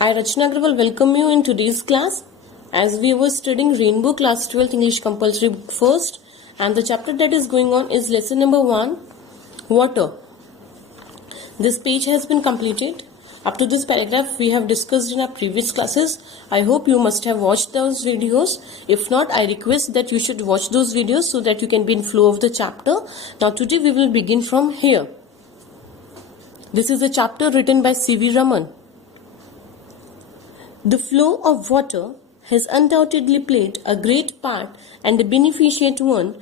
I, Rachna Agrawal, welcome you in today's class as we were studying Rainbow Class 12th English Compulsory Book First, and the chapter that is going on is lesson number 1, Water. This page has been completed. Up to this paragraph we have discussed in our previous classes. I hope you must have watched those videos. If not, I request that you should watch those videos so that you can be in flow of the chapter. Now today we will begin from here. This is a chapter written by C.V. Raman. The flow of water has undoubtedly played a great part and a beneficent one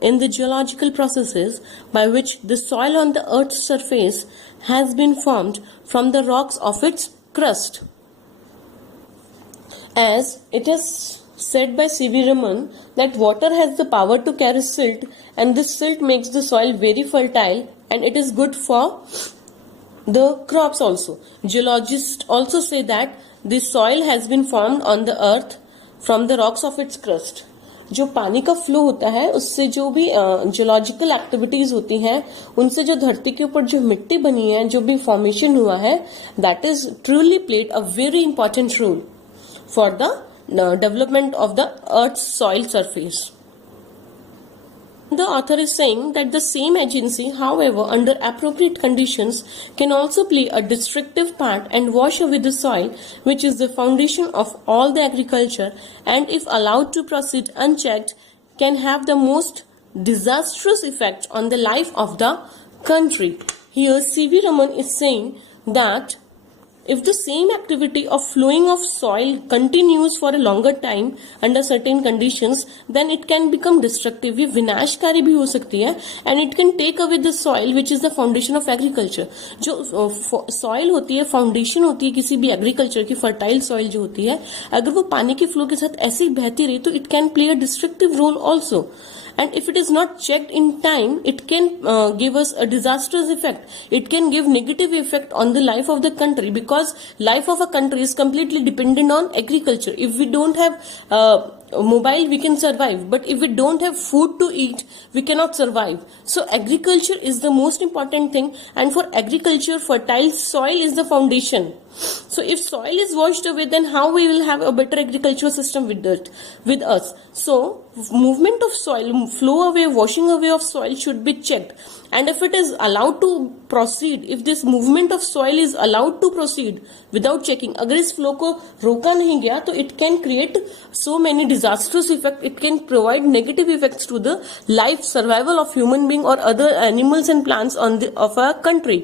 in the geological processes by which the soil on the earth's surface has been formed from the rocks of its crust. As it is said by C.V. Raman that water has the power to carry silt, and this silt makes the soil very fertile and it is good for the crops also. Geologists also say that the soil has been formed on the earth from the rocks of its crust. जो पानी का flow होता है उससे जो भी geological activities होती हैं उनसे जो धरती के ऊपर जो मिट्टी बनी है जो भी फॉर्मेशन हुआ है that is truly played a very important role for the development of the earth soil surface. The author is saying that the same agency, however, under appropriate conditions, can also play a destructive part and wash away the soil, which is the foundation of all the agriculture, and if allowed to proceed unchecked, can have the most disastrous effect on the life of the country. Here, C.V. Raman is saying that if the same activity of flowing of soil continues for a longer time under certain conditions, then it can become destructive. ये विनाशकारी भी हो सकती है and it can take away the soil which is the foundation of agriculture. जो soil होती है, foundation होती है किसी भी agriculture की, fertile soil जो होती है, अगर वो पानी के flow के साथ ऐसे ही बहती रही तो it can play a destructive role also. And if it is not checked in time, it can give us a disastrous effect. It can give negative effect on the life of the country, because life of a country is completely dependent on agriculture. If we don't have mobile, we can survive, but if we don't have food to eat, we cannot survive. So agriculture is the most important thing, and for agriculture, fertile soil is the foundation. So if soil is washed away, then how we will have a better agricultural system with us? So movement of soil, flow away, washing away of soil should be checked. And if it is allowed to proceed, if this movement of soil is allowed to proceed without checking, अगर इस flow को रोका नहीं गया तो it can create so many disastrous effects. It can provide negative effects to the life survival of human being or other animals and plants of a country.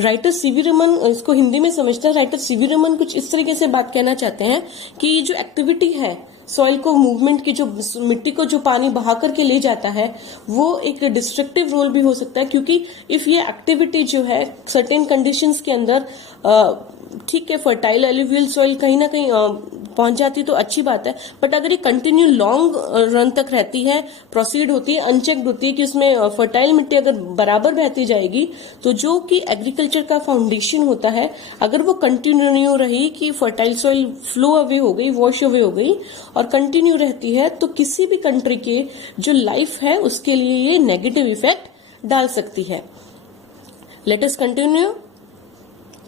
Writer CV Raman इसको हिंदी में समझता है. राइटर सीवी रमन कुछ इस तरीके से बात कहना चाहते हैं कि ये जो एक्टिविटी है सॉइल को मूवमेंट की, जो मिट्टी को जो पानी बहा करके ले जाता है, वो एक डिस्ट्रक्टिव रोल भी हो सकता है, क्योंकि इफ ये एक्टिविटी जो है सर्टेन कंडीशंस के अंदर ठीक है फर्टाइल एलुवियल सॉइल कहीं ना कहीं पहुंच जाती तो अच्छी बात है, बट अगर ये कंटिन्यू लॉन्ग रन तक रहती है, प्रोसीड होती है, अनचेक्ड होती है कि उसमें फर्टाइल मिट्टी अगर बराबर बहती जाएगी तो जो कि एग्रीकल्चर का फाउंडेशन होता है, अगर वो कंटिन्यू रही कि फर्टाइल सॉइल फ्लो अवे हो गई, वॉश अवे हो गई और कंटिन्यू रहती है, तो किसी भी कंट्री के जो लाइफ है उसके लिए ये नेगेटिव इफेक्ट डाल सकती है. Let us continue.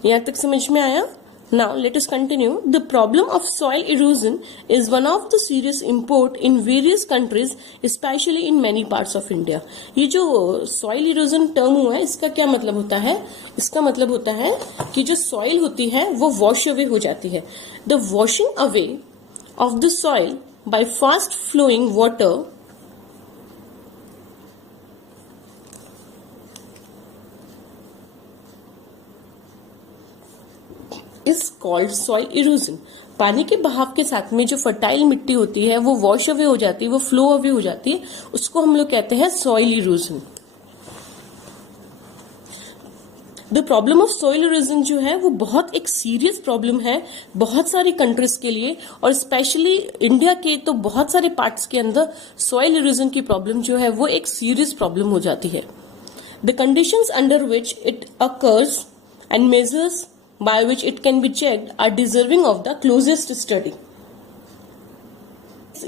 यहां तक समझ में आया? Now let us continue. The problem of soil erosion is one of the serious import in various countries, especially in many parts of India. ये जो soil erosion term हुआ है इसका क्या मतलब होता है? इसका मतलब होता है कि जो soil होती है वो wash away हो जाती है. The washing away of the soil by fast flowing water is called soil erosion. पानी के बहाव के साथ में जो फर्टाइल मिट्टी होती है वो वॉश अवे हो जाती है, वो फ्लो अवे हो जाती है, उसको हम लोग कहते हैं soil erosion. The problem of soil erosion जो है वो बहुत एक सीरियस प्रॉब्लम है बहुत सारी कंट्रीज के लिए, और स्पेशली इंडिया के तो बहुत सारे पार्ट्स के अंदर सॉइल इरोजन की प्रॉब्लम जो है वो एक सीरियस प्रॉब्लम हो जाती है. The conditions under which it occurs and measures by which it can be checked are deserving of the closest study.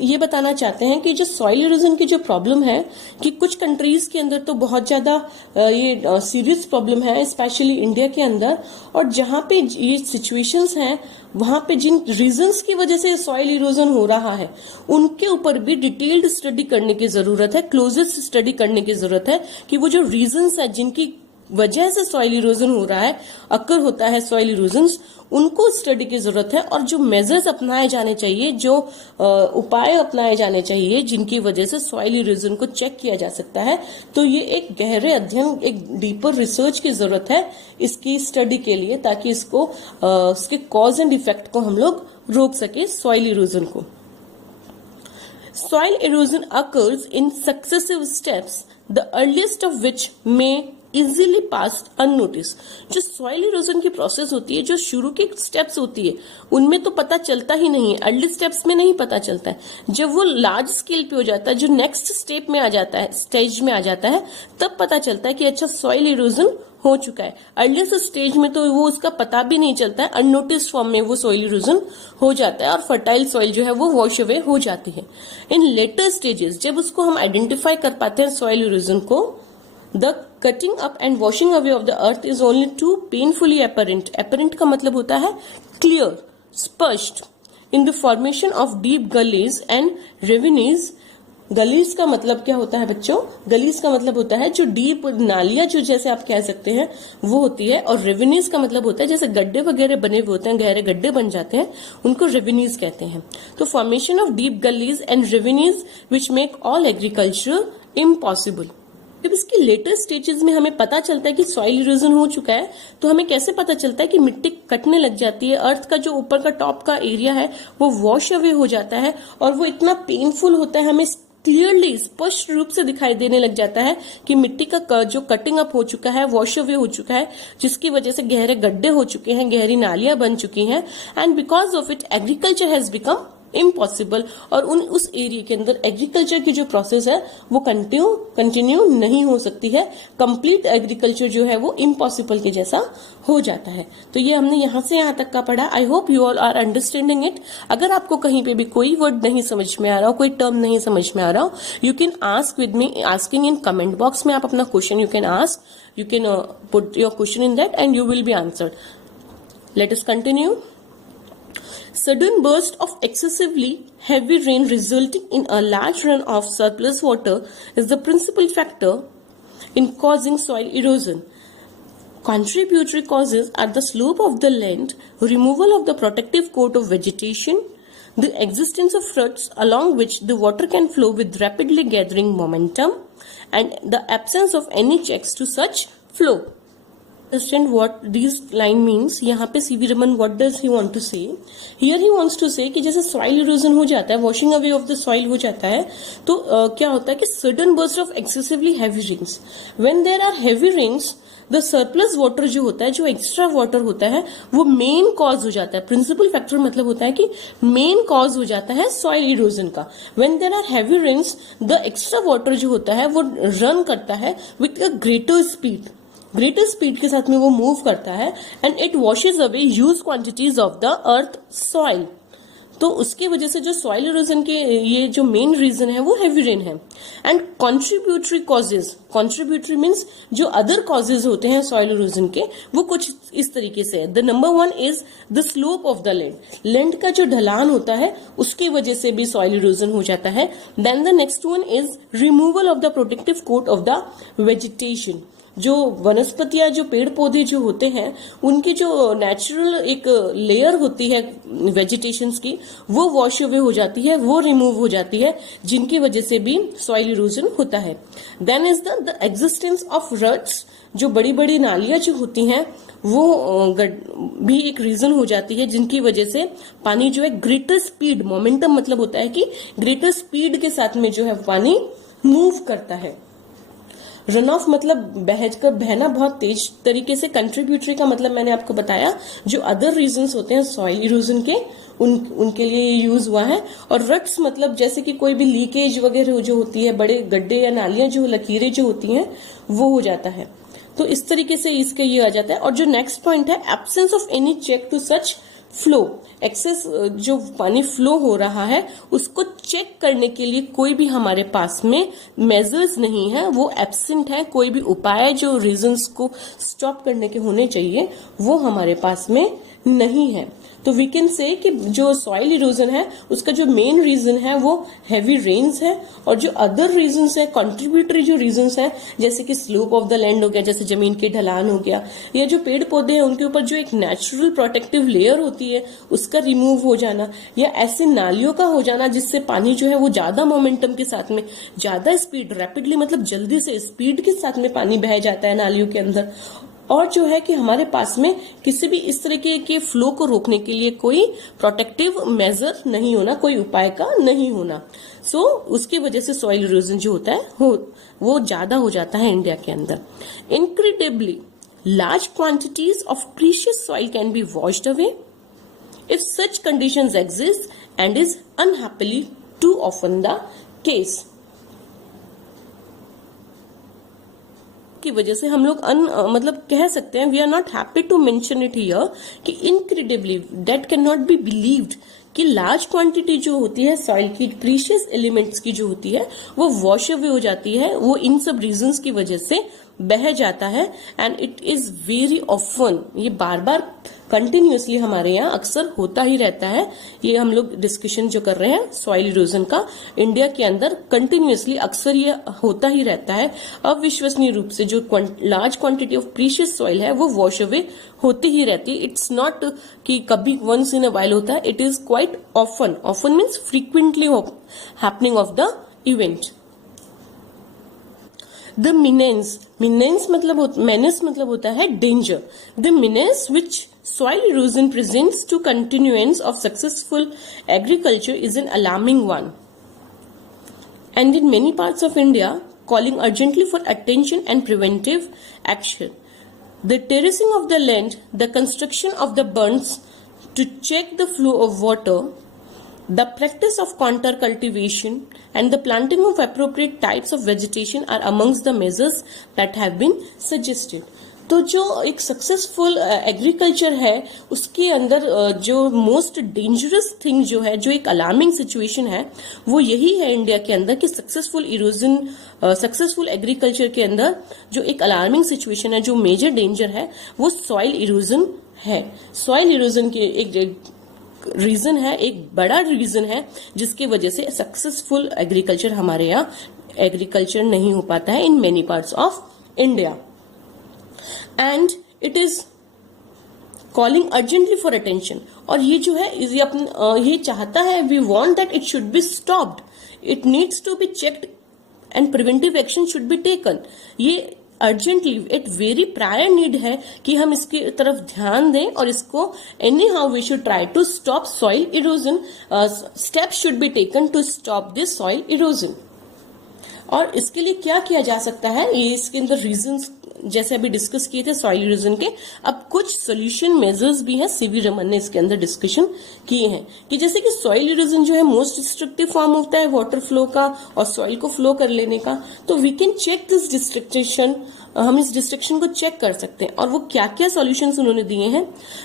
ये बताना चाहते हैं कि जो सॉइल इरोजन की जो प्रॉब्लम है कि कुछ कंट्रीज के अंदर तो बहुत ज्यादा ये सीरियस प्रॉब्लम है, स्पेशली इंडिया के अंदर, और जहां पे ये सिचुएशंस हैं वहां पे जिन रीजंस की वजह से सॉइल इरोजन हो रहा है उनके ऊपर भी डिटेल्ड स्टडी करने की जरूरत है, क्लोजेस्ट स्टडी करने की जरूरत है कि वो जो रीजंस है जिनकी वजह से सॉइल इरोजन हो रहा है, अक्कर होता है सॉइल इरोजन, उनको स्टडी की जरूरत है और जो मेजर्स अपनाए जाने चाहिए, जो उपाय अपनाए जाने चाहिए जिनकी वजह से सॉइल इरोजन को चेक किया जा सकता है। तो ये एक गहरे अध्ययन, एक डीपर रिसर्च की जरूरत है इसकी स्टडी के लिए, ताकि इसको इसके कॉज एंड इफेक्ट को हम लोग रोक सके सॉइल इरोजन को। Soil erosion occurs in successive steps, the earliest of which may easily pass unnoticed. जो सॉइल इरोजन की प्रोसेस होती है, जो शुरू की स्टेप्स होती है, उनमें तो पता चलता ही नहीं है, अर्ली स्टेप्स में नहीं पता चलता है। जब वो लार्ज स्केल पे हो जाता है, जो नेक्स्ट स्टेप में आ जाता है, स्टेज में आ जाता है, तब पता चलता है कि अच्छा सॉइल इरोजन हो चुका है। अर्लीस्ट स्टेज में तो वो उसका पता भी नहीं चलता है, अननोटिस्ड फॉर्म में वो सॉइल इरोजन हो जाता है और फर्टाइल सॉइल जो है वो वॉश अवे हो जाती है। इन लेटर स्टेजेस जब उसको हम आइडेंटिफाई कर पाते हैं सॉइल इरोजन को, the cutting up and washing away of the earth is only too painfully apparent. Apparent का मतलब होता है क्लियर, स्पष्ट, in the formation of deep gullies and ravines. Gullies का मतलब क्या होता है बच्चों? गलीज का मतलब होता है जो डीप नालियां, जो जैसे आप कह सकते हैं वो होती है, और रेवेन्यूज का मतलब होता है जैसे गड्ढे वगैरह बने हुए होते हैं, गहरे गड्ढे बन जाते हैं, उनको रेवेन्यूज कहते हैं। तो formation of deep gullies and ravines which make all agriculture impossible. जब इसकी लेटर स्टेजेस में हमें पता चलता है कि सॉइल इरोजन हो चुका है, तो हमें कैसे पता चलता है कि मिट्टी कटने लग जाती है, अर्थ का जो ऊपर का टॉप का एरिया है वो वॉश अवे हो जाता है, और वो इतना पेनफुल होता है, हमें क्लियरली स्पष्ट रूप से दिखाई देने लग जाता है कि मिट्टी का जो कटिंग अप हो चुका है, वॉश अवे हो चुका है, जिसकी वजह से गहरे गड्ढे हो चुके हैं, गहरी नालियां बन चुकी हैं, and because of it agriculture has become impossible. और उस एरिया के अंदर एग्रीकल्चर की जो प्रोसेस है वो कंटिन्यू नहीं हो सकती है, कंप्लीट एग्रीकल्चर जो है वो इम्पॉसिबल के जैसा हो जाता है। तो ये हमने यहां से यहां तक का पढ़ा। I hope you all are understanding it. अगर आपको कहीं पे भी कोई वर्ड नहीं समझ में आ रहा हो, कोई टर्म नहीं समझ में आ रहा हो, you can ask with me, asking in comment box में आप अपना question you can ask, you can put your question in that and you will be answered. Let us continue. Sudden burst of excessively heavy rain resulting in a large run of surplus water is the principal factor in causing soil erosion. Contributory causes are the slope of the land, removal of the protective coat of vegetation, the existence of ruts along which the water can flow with rapidly gathering momentum, and the absence of any checks to such flow. Understand what these line means? यहाँ पे CV Raman what does he want to say? Here he wants to say कि जैसे soil erosion हो जाता है, washing away of the soil हो जाता है, तो क्या होता है कि sudden burst of excessively heavy rains. When there are heavy rains, the surplus water जो होता है, जो extra water होता है, वो main cause हो जाता है। Principal factor मतलब होता है कि main cause हो जाता है soil erosion का। When there are heavy rains, the extra water जो होता है वो run करता है with a greater speed. Greater speed के साथ में वो मूव करता है, and it washes away huge quantities of the earth soil. तो उसके वजह से जो सॉइल इरोजन के ये जो मेन रीजन है वो हेवी रेन है। And contributory causes, contributory means जो अदर कॉजेज होते हैं सॉइल इरोजन के, वो कुछ इस तरीके से है। The number 1 is the slope of the land. Land का जो ढलान होता है उसकी वजह से भी सॉइल इरोजन हो जाता है। Then the next one is removal of the protective coat of the vegetation. जो वनस्पतियां, जो पेड़ पौधे जो होते हैं, उनकी जो नेचुरल एक लेयर होती है वेजिटेशंस की, वो वॉश अवे हो जाती है, वो रिमूव हो जाती है, जिनकी वजह से भी सॉइल इरोजन होता है। Then is the existence of ruts. जो बड़ी बड़ी नालियां जो होती हैं वो भी एक रीजन हो जाती है, जिनकी वजह से पानी जो है ग्रेटर स्पीड, मोमेंटम मतलब होता है कि ग्रेटर स्पीड के साथ में जो है पानी मूव करता है। रन ऑफ मतलब बहना बहुत तेज तरीके से। कंट्रीब्यूटरी का मतलब मैंने आपको बताया, जो अदर रीजंस होते हैं सॉइल इरोजन के, उनके लिए यूज हुआ है। और रट्स मतलब जैसे कि कोई भी लीकेज वगैरह जो होती है, बड़े गड्ढे या नालियां जो लकीरें जो होती हैं, वो हो जाता है। तो इस तरीके से इसके ये आ जाता है। और जो नेक्स्ट पॉइंट है, absence of any check to such flow, excess जो पानी फ्लो हो रहा है उसको चेक करने के लिए कोई भी हमारे पास में मेजर्स नहीं है, वो एब्सेंट है। कोई भी उपाय जो रीजंस को स्टॉप करने के होने चाहिए वो हमारे पास में नहीं है। तो वी कैन से कि जो सॉइल इरोजन है उसका जो मेन रीजन है वो हैवी रेन्स है, और जो अदर रीजंस है, कंट्रीब्यूटरी जो रीजंस है, जैसे कि स्लोप ऑफ द लैंड हो गया, जैसे जमीन की ढलान हो गया, या जो पेड़ पौधे हैं उनके ऊपर जो एक नेचुरल प्रोटेक्टिव लेयर होती है उसका रिमूव हो जाना, या ऐसे नालियों का हो जाना जिससे पानी जो है वो ज्यादा मोमेंटम के साथ में, ज्यादा स्पीड, रैपिडली मतलब जल्दी से स्पीड के साथ में पानी बह जाता है नालियों के अंदर, और जो है कि हमारे पास में किसी भी इस तरीके के फ्लो को रोकने के लिए कोई प्रोटेक्टिव मेजर नहीं होना, कोई उपाय का नहीं होना। सो उसकी वजह से सॉइल इरोजन जो होता है वो ज्यादा हो जाता है इंडिया के अंदर। Incredibly large quantities of precious soil can be washed away if such conditions exist and is unhappily too often the case। की वजह से हम लोग मतलब कह सकते हैं, we are not happy to mention it here, कि incredibly that can not be believed कि लार्ज क्वांटिटी जो होती है सॉइल की, प्रीशियस एलिमेंट्स की जो होती है वो वॉश अवे हो जाती है, वो इन सब रीजंस की वजह से बह जाता है। And it is very often, ये बार बार कंटिन्यूअसली हमारे यहाँ अक्सर होता ही रहता है। ये हम लोग डिस्कशन जो कर रहे हैं सॉइल इरोजन का, इंडिया के अंदर कंटिन्यूअसली अक्सर ये होता ही रहता है। अविश्वसनीय रूप से जो large quantity of precious soil है वो वॉश अवे होती ही रहती है। इट्स नॉट कि कभी वंस इन अ वाइल होता है, it is quite often. Often means frequently happening of the event. The menace मतलब होता है danger. The menace which soil erosion presents to continuance of successful agriculture is an alarming one, and in many parts of India calling urgently for attention and preventive action. The terracing of the land, the construction of the bunds to check the flow of water, the practice of contour cultivation and the planting of appropriate types of vegetation are amongst the measures that have been suggested. तो जो एक successful agriculture है उसके अंदर जो most dangerous thing जो है, जो एक अलार्मिंग सिचुएशन है, वो यही है इंडिया के अंदर कि सक्सेसफुल एग्रीकल्चर के अंदर जो एक अलार्मिंग सिचुएशन है, जो मेजर डेंजर है, वो सॉइल इरोजन है। सॉइल इरोजन के एक रीजन है, एक बड़ा रीजन है जिसकी वजह से सक्सेसफुल एग्रीकल्चर हमारे यहाँ एग्रीकल्चर नहीं हो पाता है in many parts of India. And it is calling urgently for attention, और ये जो है ये चाहता है, we want that it should be stopped, it needs to be checked and preventive action should be taken. ये अर्जेंटली एक very prior need है कि हम इसकी तरफ ध्यान दें और इसको anyhow we should try to stop soil erosion. Steps should be taken to stop this soil erosion. और इसके लिए क्या किया जा सकता है, ये इसके अंदर रीजंस जैसे अभी डिस्कस किए थे सॉइल इरोजन के, अब कुछ सोल्यूशन मेजर्स भी हैं, सीवी रमन ने इसके अंदर डिस्कशन किए हैं कि जैसे कि सॉइल इरोजन जो है मोस्ट डिस्ट्रक्टिव फॉर्म होता है वाटर फ्लो का और सॉइल को फ्लो कर लेने का। तो we can check this destruction, हम इस डिस्ट्रक्शन को चेक कर सकते हैं। और वो क्या क्या सॉल्यूशंस उन्होंने दिए हैं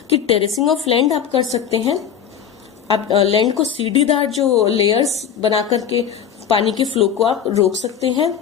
कि टेरेसिंग ऑफ लैंड आप कर सकते हैं, आप लैंड को सीढ़ीदार जो लेयर्स बना करके पानी के फ्लो को आप रोक सकते हैं।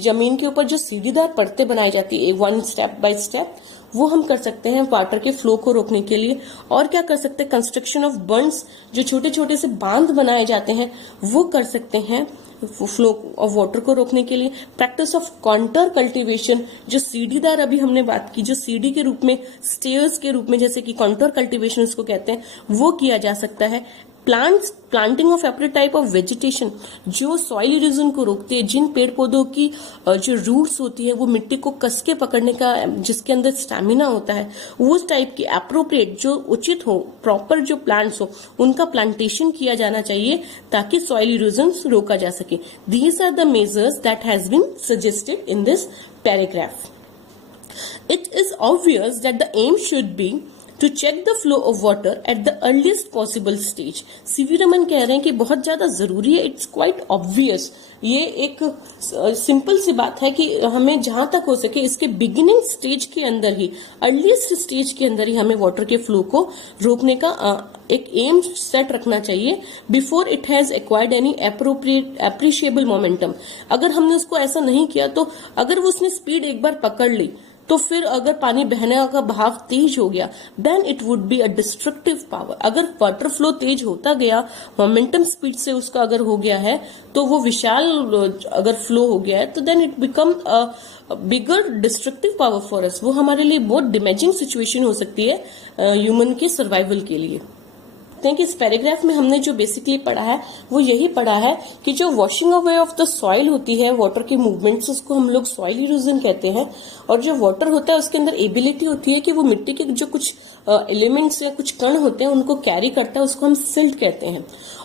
जमीन के ऊपर जो सीढ़ीदार परतें बनाई जाती है वन स्टेप बाय स्टेप, वो हम कर सकते हैं वाटर के फ्लो को रोकने के लिए। और क्या कर सकते हैं, कंस्ट्रक्शन ऑफ बंड्स, जो छोटे छोटे से बांध बनाए जाते हैं वो कर सकते हैं फ्लो ऑफ वाटर को रोकने के लिए। प्रैक्टिस ऑफ कॉन्टर कल्टीवेशन, जो सीढ़ीदार अभी हमने बात की, जो सीढ़ी के रूप में, स्टेयर्स के रूप में, जैसे कि कॉन्टर कल्टीवेशन उसको कहते हैं, वो किया जा सकता है। Planting of appropriate type of vegetation, जो सॉइल इरोजन को रोकती है, जिन पेड़ पौधों की जो रूट्स होती है वो मिट्टी को कसके पकड़ने का, जिसके अंदर स्टैमिना होता है, वो टाइप की एप्रोप्रिएट जो उचित हो, प्रॉपर जो प्लांट्स हो, उनका प्लांटेशन किया जाना चाहिए ताकि सॉइल इरोजन रोका जा सके। These are the measures that has been suggested in this paragraph. It is obvious that the aim should be to check the flow of water at the earliest possible stage. C V Raman कह रहे हैं कि बहुत ज्यादा जरूरी है, it's quite obvious, ये एक सिंपल सी बात है कि हमें जहां तक हो सके इसके बिगिनिंग स्टेज के अंदर ही, अर्लीस्ट स्टेज के अंदर ही हमें वाटर के फ्लो को रोकने का एक एम सेट रखना चाहिए before it has acquired any appreciable momentum. अगर हमने उसको ऐसा नहीं किया तो अगर वो उसने स्पीड एक बार पकड़ ली तो फिर अगर पानी बहने का बहाव तेज हो गया then it would be a destructive power. अगर वाटर फ्लो तेज होता गया, मोमेंटम स्पीड से उसका अगर हो गया है तो वो विशाल अगर फ्लो हो गया है तो then it become a bigger destructive power for us. वो हमारे लिए बहुत डैमेजिंग सिचुएशन हो सकती है ह्यूमन के सर्वाइवल के लिए। कि इस पैराग्राफ में हमने जो बेसिकली पढ़ा है वो यही पढ़ा है कि जो washing away of the soil होती है, वाटर के मूवमेंट्स, उसको हम लोग सॉइल इरोजन कहते हैं। और जो वाटर होता है उसके अंदर एबिलिटी होती है कि वो मिट्टी के जो कुछ एलिमेंट्स या कुछ कण होते हैं उनको कैरी करता है, उसको हम सिल्ट कहते हैं।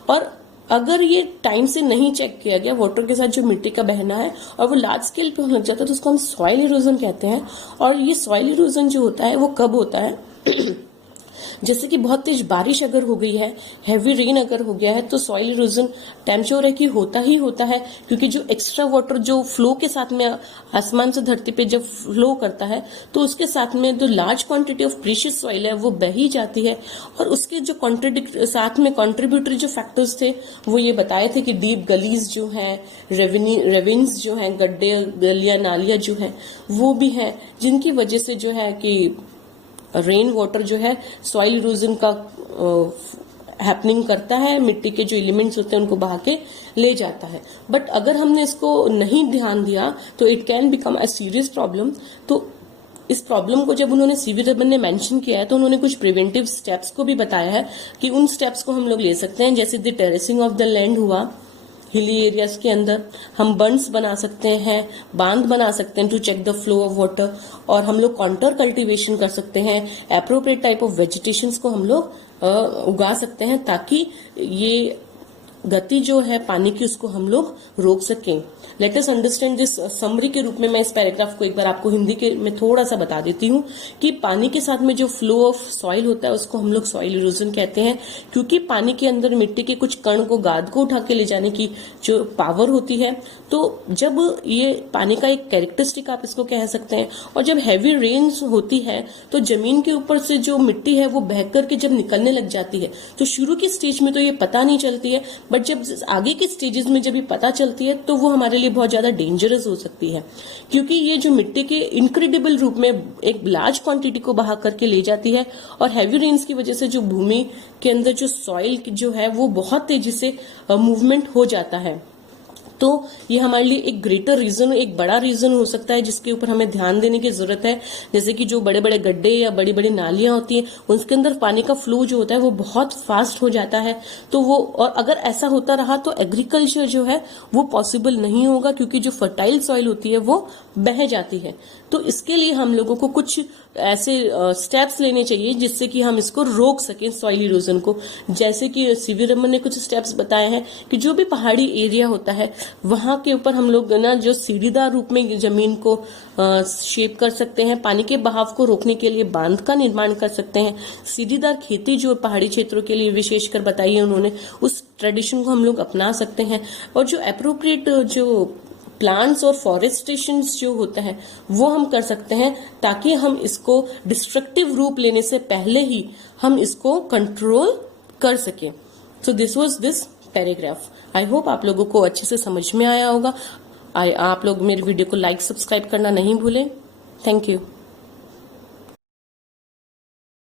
और अगर ये टाइम से नहीं चेक किया गया वाटर के साथ जो मिट्टी का बहना है और वो लार्ज स्केल पे लग जाता है तो उसको हम सॉइल इरोजन कहते हैं। और ये सॉइल इरोजन जो होता है वो कब होता है जैसे कि बहुत तेज बारिश अगर हो गई है, हैवी रेन अगर हो गया है तो सॉइल इरोजन टेम्परेचर है कि होता ही होता है, क्योंकि जो एक्स्ट्रा वाटर जो फ्लो के साथ में आसमान से धरती पे जब फ्लो करता है तो उसके साथ में जो large quantity of precious soil है वो बह ही जाती है। और उसके जो साथ में कॉन्ट्रीब्यूटरी जो फैक्टर्स थे वो ये बताए थे कि डीप गलीज जो है, रेविन्स जो है, गड्ढे गलियां नालियां जो है वो भी है, जिनकी वजह से जो है कि रेन वाटर जो है सॉइल इरोजन का हैपनिंग करता है, मिट्टी के जो एलिमेंट्स होते हैं उनको बहा के ले जाता है। बट अगर हमने इसको नहीं ध्यान दिया तो it can become a serious problem. तो इस प्रॉब्लम को जब उन्होंने सीवी रमन ने मेंशन किया है तो उन्होंने कुछ प्रिवेंटिव स्टेप्स को भी बताया है कि उन स्टेप्स को हम लोग ले सकते हैं, जैसे the terracing of the land हुआ, हिली एरियाज के अंदर हम बंड्स बना सकते हैं, बांध बना सकते हैं to check the flow of water, और हम लोग कॉन्टर कल्टीवेशन कर सकते हैं, एप्रोप्रिएट टाइप ऑफ वेजिटेशन को हम लोग उगा सकते हैं ताकि ये गति जो है पानी की उसको हम लोग रोक सकें। Let us understand this summary के रूप में मैं इस पैराग्राफ को एक बार आपको हिंदी के में थोड़ा सा बता देती हूँ कि पानी के साथ में जो फ्लो ऑफ सॉइल होता है उसको हम लोग सॉइल इरोजन कहते हैं, क्योंकि पानी के अंदर मिट्टी के कुछ कण को, गाद को उठा के ले जाने की जो पावर होती है, तो जब ये पानी का एक कैरेक्टरिस्टिक आप इसको कह सकते हैं। और जब हैवी रेन्स होती है तो जमीन के ऊपर से जो मिट्टी है वो बह करके जब निकलने लग जाती है तो शुरू की स्टेज में तो ये पता नहीं चलती है, बट जब आगे के स्टेजेस में जब ये पता चलती है तो वो हमारे लिए बहुत ज्यादा डेंजरस हो सकती है, क्योंकि ये जो मिट्टी के इनक्रेडिबल रूप में एक लार्ज क्वांटिटी को बहा करके ले जाती है। और हैवी रेन्स की वजह से जो भूमि के अंदर जो सॉइल जो है वो बहुत तेजी से मूवमेंट हो जाता है। तो ये हमारे लिए एक ग्रेटर रीजन, एक बड़ा रीजन हो सकता है जिसके ऊपर हमें ध्यान देने की जरूरत है। जैसे कि जो बड़े बड़े गड्ढे या बड़ी बड़ी नालियां होती हैं उसके अंदर पानी का फ्लो जो होता है वो बहुत फास्ट हो जाता है, तो वो, और अगर ऐसा होता रहा तो एग्रीकल्चर जो है वो पॉसिबल नहीं होगा, क्योंकि जो फर्टाइल सॉइल होती है वो बह जाती है। तो इसके लिए हम लोगों को कुछ ऐसे स्टेप्स लेने चाहिए जिससे कि हम इसको रोक सकें सॉइल इरोजन को। जैसे कि सीवी रमन ने कुछ स्टेप्स बताए हैं कि जो भी पहाड़ी एरिया होता है वहां के ऊपर हम लोग ना जो सीढ़ीदार रूप में जमीन को शेप कर सकते हैं, पानी के बहाव को रोकने के लिए बांध का निर्माण कर सकते हैं। सीढ़ीदार खेती जो पहाड़ी क्षेत्रों के लिए विशेषकर बताई है उन्होंने, उस ट्रेडिशन को हम लोग अपना सकते हैं। और जो एप्रोप्रिएट जो प्लांट्स और फॉरेस्टेशन जो होता है वो हम कर सकते हैं ताकि हम इसको डिस्ट्रक्टिव रूप लेने से पहले ही हम इसको कंट्रोल कर सकें। So this was this paragraph. I hope आप लोगों को अच्छे से समझ में आया होगा। आप लोग मेरे वीडियो को लाइक सब्सक्राइब करना नहीं भूलें। Thank you.